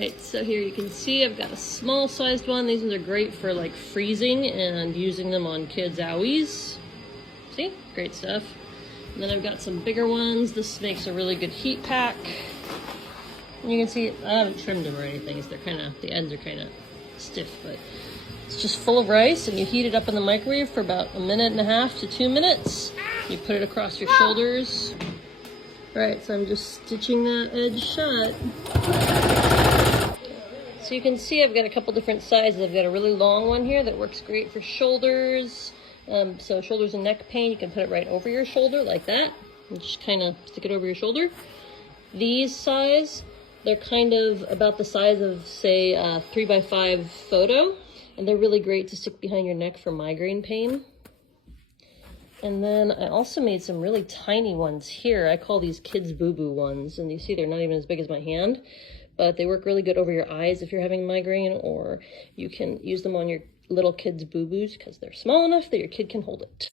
Right, so here you can see I've got a small sized one. These ones are great for like freezing and using them on kids' owies. See, great stuff. And then I've got some bigger ones. This makes a really good heat pack. And you can see I haven't trimmed them or anything, so they're the ends are kind of stiff, but it's just full of rice, and you heat it up in the microwave for about 1.5 to 2 minutes. You put it across your shoulders. Right, so I'm just stitching that edge shut. So you can see I've got a couple different sizes. I've got a really long one here that works great for shoulders. So shoulders and neck pain, you can put it right over your shoulder like that. And just kind of stick it over your shoulder. These size, they're kind of about the size of, say, a 3x5 photo. And they're really great to stick behind your neck for migraine pain. And then I also made some really tiny ones here. I call these kids boo-boo ones. And you see they're not even as big as my hand. But they work really good over your eyes if you're having migraine, or you can use them on your little kids' boo-boos because they're small enough that your kid can hold it.